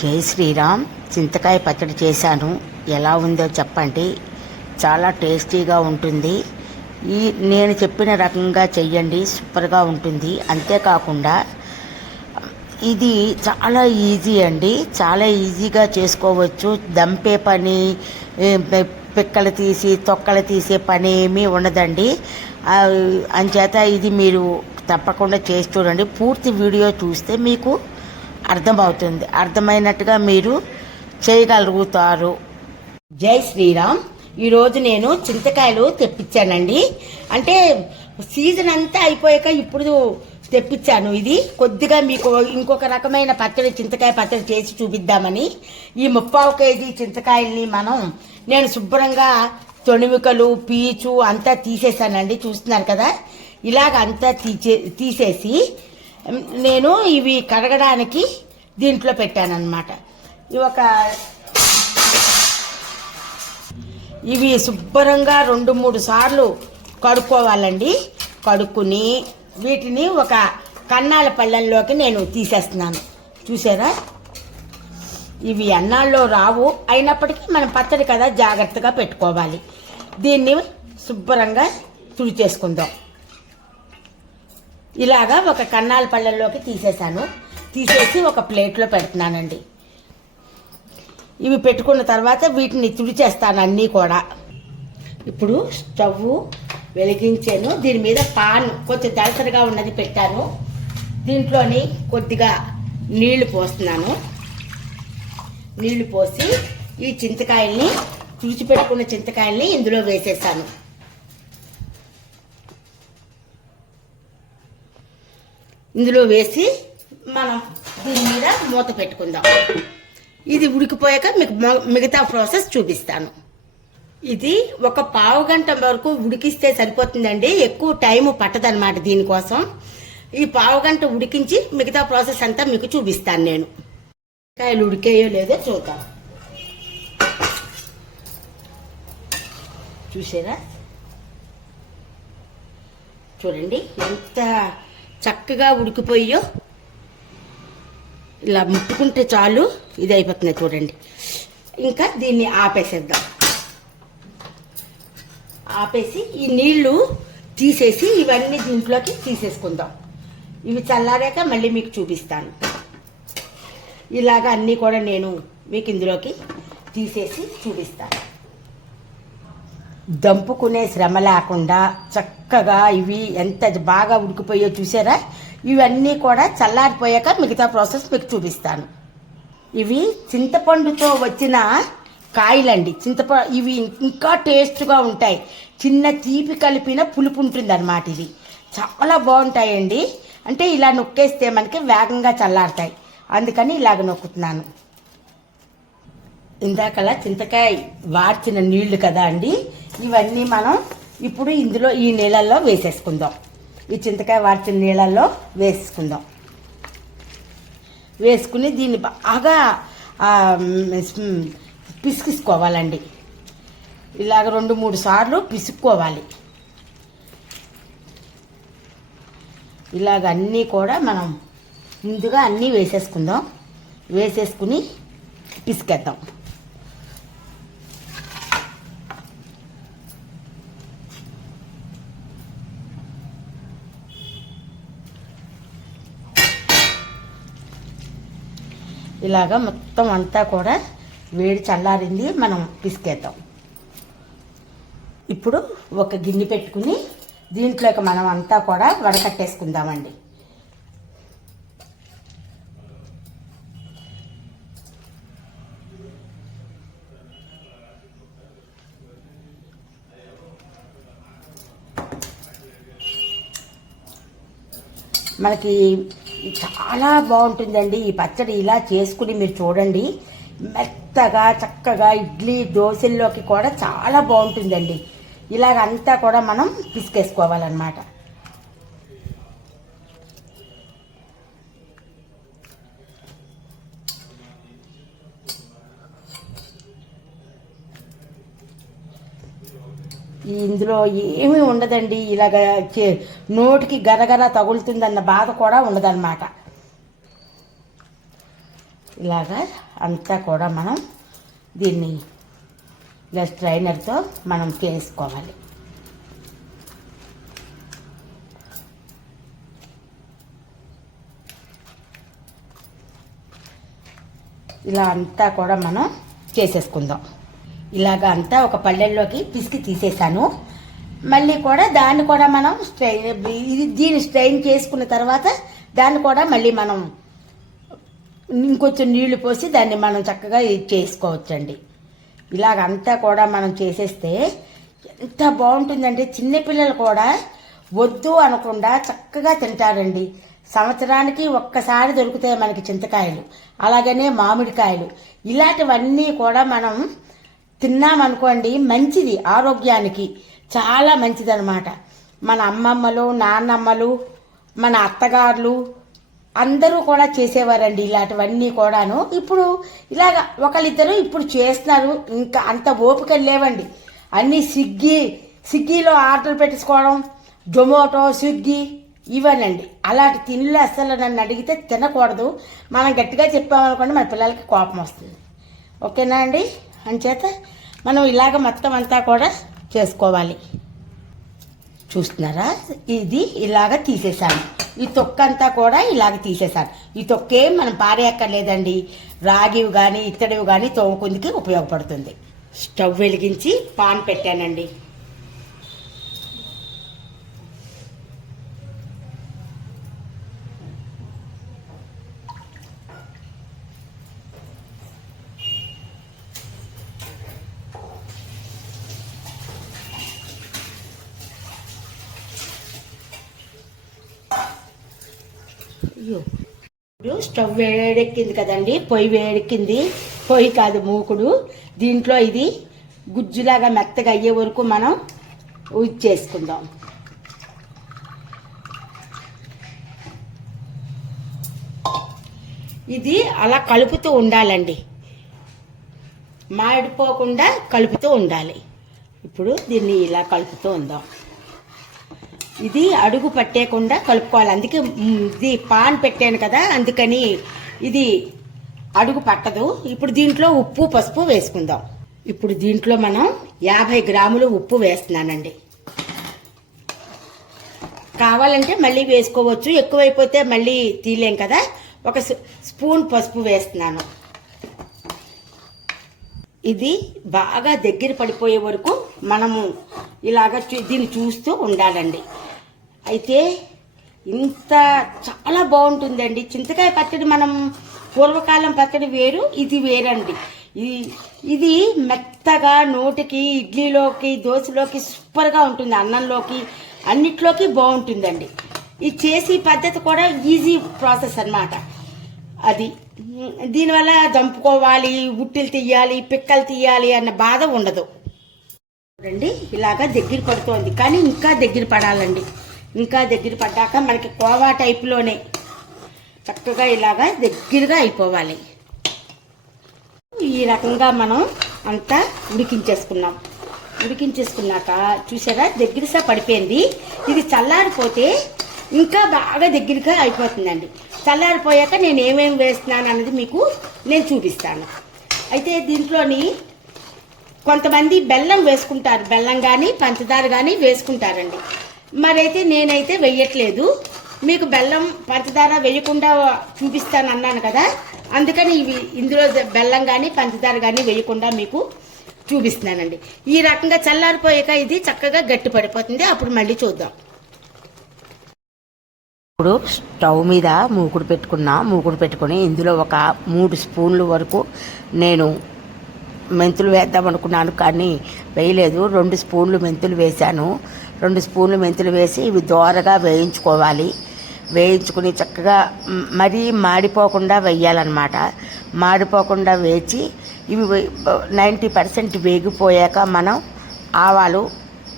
జై శ్రీరామ్. చింతకాయ పచ్చడి చేశాను. ఎలా ఉందో చెప్పండి. చాలా టేస్టీగా ఉంటుంది. నేను చెప్పిన రకంగా చెయ్యండి, సూపర్గా ఉంటుంది. అంతేకాకుండా ఇది చాలా ఈజీ అండి. చాలా ఈజీగా చేసుకోవచ్చు. దంపే పని, పిక్కలు తీసి తొక్కలు తీసే పని ఏమీ ఉండదండి. అంచేత ఇది మీరు తప్పకుండా చేసి చూడండి. పూర్తి వీడియో చూస్తే మీకు అర్థమవుతుంది. అర్థమైనట్టుగా మీరు చేయగలుగుతారు. జై శ్రీరామ్. ఈరోజు నేను చింతకాయలు తెప్పించానండి. అంటే సీజన్ అంతా అయిపోయాక ఇప్పుడు తెప్పించాను. ఇది కొద్దిగా మీకు ఇంకొక రకమైన పచ్చడి, చింతకాయ పచ్చడి చేసి చూపిద్దామని. ఈ 3/4 కేజీ చింతకాయల్ని నేను శుభ్రంగా తొణిమికలు, పీచు అంతా తీసేసానండి. చూస్తున్నారు కదా, ఇలాగ అంతా తీసేసి నేను ఇవి కడగడానికి దీంట్లో పెట్టానన్నమాట. ఇవి శుభ్రంగా 2-3 సార్లు కడుక్కోవాలండి. కడుక్కుని వీటిని ఒక కన్నాల పళ్ళల్లోకి నేను తీసేస్తున్నాను. చూసారా, ఇవి అన్నాల్లో రావు, అయినప్పటికీ మనం పచ్చడి కదా జాగ్రత్తగా పెట్టుకోవాలి. దీన్ని శుభ్రంగా తుడిచేసుకుందాం. ఇలాగా ఒక కన్నాల పళ్ళల్లోకి తీసేసి ఒక ప్లేట్లో పెడుతున్నానండి. ఇవి పెట్టుకున్న తర్వాత వీటిని తుడిచేస్తాను అన్నీ కూడా. ఇప్పుడు స్టవ్ వెలిగించాను. దీని మీద పాన్ కొంచెం దళసరిగా ఉన్నది పెట్టాను. దీంట్లోని కొద్దిగా నీళ్లు పోస్తున్నాను. నీళ్లు పోసి ఈ చింతకాయల్ని, తుడిచిపెట్టుకున్న చింతకాయల్ని ఇందులో వేసేసాను. ఇందులో వేసి మనం దీని మీద మూత పెట్టుకుందాం. ఇది ఉడికిపోయాక మీకు మిగతా ప్రాసెస్ చూపిస్తాను. ఇది ఒక 1/2 గంట వరకు ఉడికిస్తే సరిపోతుందండి. ఎక్కువ టైం పట్టదనమాట దీనికోసం. ఈ 1/2 గంట ఉడికించి మిగతా ప్రాసెస్ అంతా మీకు చూపిస్తాను నేను. కాయలు ఉడికేయో లేదో చూద్దాం. చూసారా, చూడండి ఎంత చక్కగా ఉడికిపోయో. ఇలా ముట్టుకుంటే చాలు ఇది అయిపోతుంది. చూడండి, ఇంకా దీన్ని ఆపేసేద్దాం. ఆపేసి ఈ నీళ్లు తీసేసి ఇవన్నీ దీంట్లోకి తీసేసుకుందాం. ఇవి చల్లారాక మళ్ళీ మీకు చూపిస్తాను. ఇలాగ అన్నీ కూడా నేను మీకు ఇందులోకి తీసేసి చూపిస్తాను. దంపుకునే శ్రమ లేకుండా చక్కగా ఇవి ఎంత బాగా ఉడికిపోయో చూసారా. ఇవన్నీ కూడా చల్లారిపోయాక మిగతా ప్రాసెస్ మీకు చూపిస్తాను. ఇవి చింతపండుతో వచ్చిన కాయలండి. ఇవి ఇంకా టేస్ట్గా ఉంటాయి. చిన్న తీపి కలిపిన పులుపు ఉంటుంది అన్నమాట. ఇది చాలా బాగుంటాయండి. అంటే ఇలా నొక్కేస్తే మనకి వేగంగా చల్లారుతాయి. అందుకని ఇలాగ నొక్కుతున్నాను. ఇందాకలా చింతకాయ వార్చిన నీళ్లు కదా అండి, ఇవన్నీ మనం ఇప్పుడు ఇందులో ఈ నీళ్ళల్లో వేసేసుకుందాం. ఈ చింతకాయ వార్చిన నీళ్ళల్లో వేసుకుందాం. వేసుకుని దీన్ని బాగా పిసికిసుకోవాలండి. ఇలాగ 2-3 సార్లు పిసుక్కోవాలి. ఇలాగ అన్నీ కూడా మనం ముందుగా అన్నీ వేసేసుకుందాం. వేసేసుకుని పిసికేద్దాం. ఇలాగా మొత్తం అంతా కూడా వేడి చల్లారింది. మనం పిసికేద్దాం. ఇప్పుడు ఒక గిన్నె పెట్టుకుని దీంట్లోకి మనం అంతా కూడా వడకట్టేసుకుందామండి. మనకి చాలా బాగుంటుందండి ఈ పచ్చడి. ఇలా చేసుకుని మీరు చూడండి, మెత్తగా చక్కగా ఇడ్లీ దోశల్లోకి కూడా చాలా బాగుంటుందండి. ఇలాగ అంతా కూడా మనం పిసికేసుకోవాలన్నమాట. ఇందులో ఏమీ ఉండదండి. ఇలాగ నోటికి గరగర తగులుతుందన్న బాధ కూడా ఉండదన్నమాట. ఇలాగా అంతా కూడా మనం దీన్ని ఇలా స్ట్రైనర్తో మనం చేసుకోవాలి. ఇలా అంతా కూడా మనం చేసేసుకుందాం. ఇలాగ అంతా ఒక పళ్ళెల్లోకి పిసికి తీసేసాను. మళ్ళీ కూడా దాన్ని కూడా మనం దీన్ని స్ట్రెయిన్ చేసుకున్న తర్వాత దాన్ని కూడా మళ్ళీ మనం ఇంకొంచెం నీళ్లు పోసి దాన్ని మనం చక్కగా చేసుకోవచ్చండి. ఇలాగంతా కూడా మనం చేసేస్తే ఎంత బాగుంటుందంటే చిన్నపిల్లలు కూడా వద్దు అనకుండా చక్కగా తింటారండి. సంవత్సరానికి ఒక్కసారి దొరుకుతాయి మనకి చింతకాయలు, అలాగనే మామిడికాయలు. ఇలాంటివన్నీ కూడా మనం తిన్నామనుకోండి మంచిది, ఆరోగ్యానికి చాలా మంచిదన్నమాట. మన అమ్మమ్మలు, నాన్నమ్మలు, మన అత్తగారులు అందరూ కూడా చేసేవారండి ఇలాంటివన్నీ కూడాను. ఇప్పుడు ఇలాగ ఒకళ్ళిద్దరు ఇప్పుడు చేస్తున్నారు. ఇంకా అంత ఓపిక లేవండి. అన్నీ స్విగ్గీలో ఆర్డర్ పెట్టించుకోవడం, జొమాటో, స్విగ్గీ ఇవనండి. అలాంటి తిండ్లు అస్సలు నన్ను అడిగితే తినకూడదు. మనం గట్టిగా చెప్పామనుకోండి మన పిల్లలకి కోపం వస్తుంది. ఓకేనా అండి? అంచేత మనం ఇలాగ మొత్తం అంతా కూడా చేసుకోవాలి. చూస్తున్నారా? ఇది ఇలాగ తీసేసాను. ఈ తొక్క అంతా కూడా ఇలాగ తీసేసాను. ఈ తొక్కేం మనం పారేయక్కర్లేదండి. రాగివి కానీ ఇత్తడివి కానీ తోముకుందికి ఉపయోగపడుతుంది. స్టవ్ వెలిగించి పాన్ పెట్టానండి. ఇప్పుడు స్టవ్ వేడెక్కింది కదండి, పొయ్యి వేడెక్కింది. పొయ్యి కాదు, మూకుడు. దీంట్లో ఇది గుజ్జులాగా మెత్తగా అయ్యే వరకు మనం చేసుకుందాం. ఇది అలా కలుపుతూ ఉండాలండి, మాడిపోకుండా కలుపుతూ ఉండాలి. ఇప్పుడు దీన్ని ఇలా కలుపుతూ ఉందాం. ఇది అడుగు పట్టేయకుండా కలుపుకోవాలి. అందుకే ఇది పాన్ పెట్టాను కదా, అందుకని ఇది అడుగు పట్టదు. ఇప్పుడు దీంట్లో ఉప్పు, పసుపు వేసుకుందాం. ఇప్పుడు దీంట్లో మనం 50 గ్రాములు ఉప్పు వేస్తున్నానండి. కావాలంటే మళ్ళీ వేసుకోవచ్చు, ఎక్కువైపోతే మళ్ళీ తీలేం కదా. ఒక స్పూన్ పసుపు వేస్తున్నాను. ఇది బాగా దగ్గర పడిపోయే వరకు మనము ఇలాగ దీన్ని చూస్తూ ఉండాలండి. అయితే ఇంత చాలా బాగుంటుందండి చింతకాయ పచ్చడి. మనం పూర్వకాలం పచ్చడి వేరు, ఇది వేరండి. ఇది మెత్తగా నోటికి, ఇడ్లీలోకి, దోశలోకి సూపర్గా ఉంటుంది. అన్నంలోకి అన్నిట్లోకి బాగుంటుందండి. ఇది చేసే పద్ధతి కూడా ఈజీ ప్రాసెస్ అన్నమాట. అది దీనివల్ల దంపుకోవాలి, ఉట్టిలు తీయాలి, పిక్కలు తీయాలి అన్న బాధ ఉండదు. చూడండి ఇలాగా దగ్గర పడుతోంది, కానీ ఇంకా దగ్గర పడాలండి. ఇంకా దగ్గర పడ్డాక మనకి కోవా టైప్లోనే చక్కగా ఇలాగా దగ్గరగా అయిపోవాలి. ఈ రకంగా మనం అంతా ఉడికించేసుకున్నాం. ఉడికించేసుకున్నాక చూసారా దగ్గరగా పడిపోయింది. ఇది చల్లారిపోతే ఇంకా బాగా దగ్గరగా అయిపోతుందండి. చల్లారిపోయాక నేను ఏమేమి వేస్తున్నాను అన్నది మీకు నేను చూపిస్తాను. అయితే దీంట్లోని కొంతమంది బెల్లం వేసుకుంటారు, బెల్లం కానీ పంచదార కానీ వేసుకుంటారండి. మరైతే నేనైతే వెయ్యట్లేదు. మీకు బెల్లం పంచదార వేయకుండా చూపిస్తాను అన్నాను కదా, అందుకని ఇందులో బెల్లం కానీ పంచదార కానీ వేయకుండా మీకు చూపిస్తున్నానండి. ఈ రకంగా చల్లారిపోయాక ఇది చక్కగా గట్టి పడిపోతుంది. అప్పుడు మళ్ళీ చూద్దాం. ఇప్పుడు స్టవ్ మీద మూకుడు పెట్టుకుని ఇందులో ఒక 3 స్పూన్లు వరకు నేను మెంతులు వేద్దాం అనుకున్నాను, కానీ వేయలేదు. 2 స్పూన్లు మెంతులు వేశాను. 2 స్పూన్లు మెంతులు వేసి ఇవి దోరగా వేయించుకోవాలి. వేయించుకుని చక్కగా మరీ మాడిపోకుండా వేయాలన్నమాట. మాడిపోకుండా వేచి ఇవి 90% వేగిపోయాక మనం ఆవాలు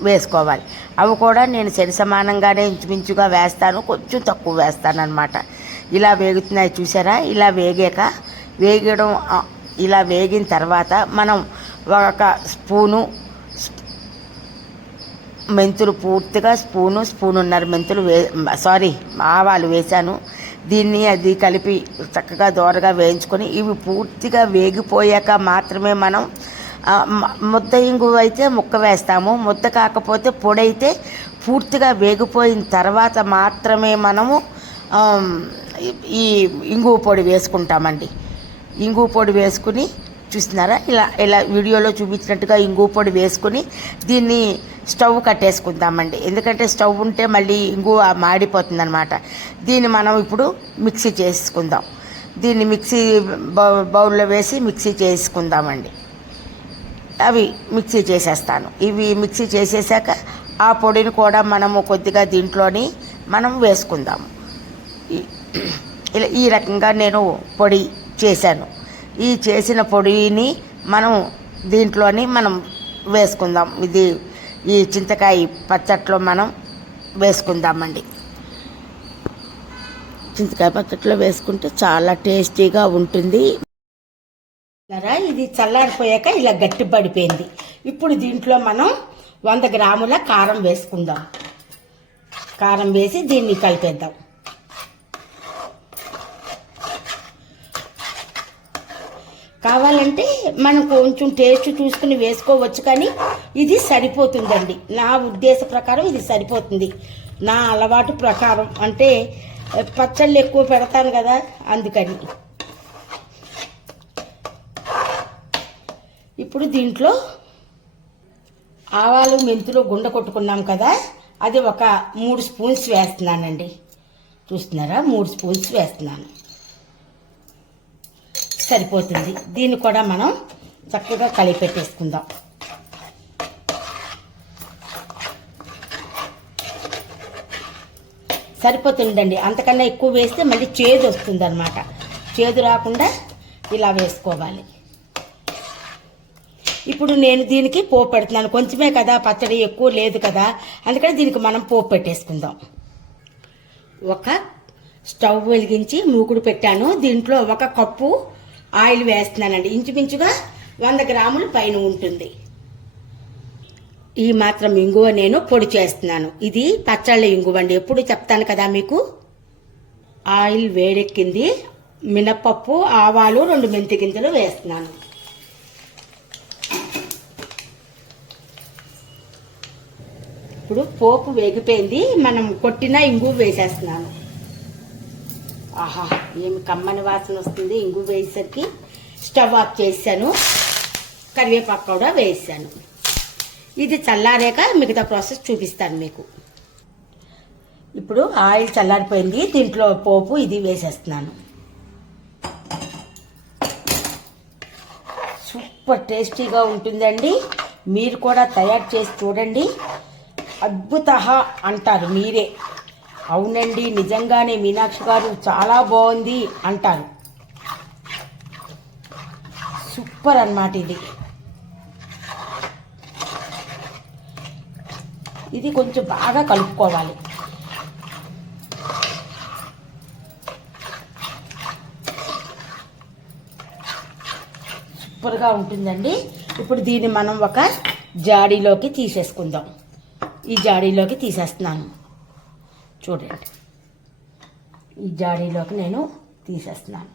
వేసుకోవాలి. అవి కూడా నేను సరి సమానంగానే ఇంచుమించుగా వేస్తాను, కొంచెం తక్కువ వేస్తాను అన్నమాట. ఇలా వేగుతున్నాయి చూసారా? ఇలా ఇలా వేగిన తర్వాత మనం ఒక స్పూను మెంతులు పూర్తిగా స్పూనున్నర మెంతులు ఆవాలు వేశాను. దీన్ని అది కలిపి చక్కగా దోరగా వేయించుకొని ఇవి పూర్తిగా వేగిపోయాక మాత్రమే మనం ముద్ద ఇంగువ అయితే ముక్క వేస్తాము. ముద్ద కాకపోతే పొడి అయితే పూర్తిగా వేగిపోయిన తర్వాత మాత్రమే మనము ఈ ఇంగువ పొడి వేసుకుంటామండి. ఇంగువ పొడి వేసుకుని చూస్తున్నారా, ఇలా ఇలా వీడియోలో చూపించినట్టుగా ఇంగువ పొడి వేసుకుని దీన్ని స్టవ్ కట్టేసుకుందామండి. ఎందుకంటే స్టవ్ ఉంటే మళ్ళీ ఇంగువ మాడిపోతుంది అనమాట. దీన్ని మనం ఇప్పుడు మిక్సీ చేసుకుందాం. దీన్ని మిక్సీ బౌల్లో వేసి మిక్సీ చేసుకుందామండి. అవి మిక్సీ చేసేస్తాను. ఇవి మిక్సీ చేసేసాక ఆ పొడిని కూడా మనము కొద్దిగా దీంట్లోని మనం వేసుకుందాము. ఇలా ఈ రకంగా నేను పొడి చేశాను. ఈ చేసిన పొడిని మనం దీంట్లోని మనం వేసుకుందాం. ఇది ఈ చింతకాయ పచ్చట్లో మనం వేసుకుందామండి. చింతకాయ పచ్చట్లో వేసుకుంటే చాలా టేస్టీగా ఉంటుంది. ఇది చల్లారిపోయాక ఇలా గట్టి పడిపోయింది. ఇప్పుడు దీంట్లో మనం 100 గ్రాముల కారం వేసుకుందాం. కారం వేసి దీన్ని కలిపేద్దాం. కావాలంటే మనం కొంచెం టేస్ట్ చూసుకుని వేసుకోవచ్చు, కానీ ఇది సరిపోతుందండి. నా ఉద్దేశ ప్రకారం ఇది సరిపోతుంది. నా అలవాటు ప్రకారం, అంటే పచ్చళ్ళు ఎక్కువ పెడతాను కదా, అందుకని. ఇప్పుడు దీంట్లో ఆవాలు మెంతులు గుండ కొట్టుకున్నాం కదా, అది ఒక 3 స్పూన్స్ వేస్తున్నానండి. చూస్తున్నారా, 3 స్పూన్స్ వేస్తున్నాను. సరిపోతుంది. దీన్ని కూడా మనం చక్కగా కలిపెట్టేసుకుందాం. సరిపోతుందండి. అంతకన్నా ఎక్కువ వేస్తే మళ్ళీ చేదు వస్తుంది అనమాట. చేదు రాకుండా ఇలా వేసుకోవాలి. ఇప్పుడు నేను దీనికి పోపు పెడుతున్నాను. కొంచెమే కదా పచ్చడి, ఎక్కువ లేదు కదా, అందుకని దీనికి మనం పోపు పెట్టేసుకుందాం. ఒక స్టవ్ వెలిగించి మూకుడు పెట్టాను. దీంట్లో 1 కప్పు ఆయిల్ వేస్తున్నానండి. ఇంచుమించుగా 100 గ్రాములు పైన ఉంటుంది. ఈ మాత్రం ఇంగువ నేను పొడి చేస్తున్నాను. ఇది పచ్చళ్ళ ఇంగువ అండి, ఎప్పుడు చెప్తాను కదా మీకు. ఆయిల్ వేడెక్కింది. మినపప్పు, ఆవాలు, 2 మెంతి గింజలు వేస్తున్నాను. ఇప్పుడు పోపు వేగిపోయింది. మనం కొట్టిన ఇంగువ వేసేస్తున్నాను. ఆహా, ఏమి కమ్మని వాసన వస్తుంది ఇంగువ వేసేసరికి. స్టవ్ ఆఫ్ చేశాను. కరివేపాకు కూడా వేసాను. ఇది చల్లారాక మిగతా ప్రాసెస్ చూపిస్తాను మీకు. ఇప్పుడు ఆయిల్ చల్లారిపోయింది. దీంట్లో పోపు ఇది వేసేస్తున్నాను. సూపర్ టేస్టీగా ఉంటుందండి. మీరు కూడా తయారు చేసి చూడండి. అద్భుత అంటారు మీరే. అవునండి, నిజంగానే మీనాక్షి గారు చాలా బాగుంది అంటారు. సూపర్ అన్నమాట ఇది. ఇది కొంచెం బాగా కలుపుకోవాలి. సూపర్గా ఉంటుందండి. ఇప్పుడు దీన్ని మనం ఒక జాడీలోకి తీసేసుకుందాం. ఈ జాడీలోకి తీసేస్తున్నాను. చూడండి, ఈ జాడీలోకి నేను తీసేస్తున్నాను.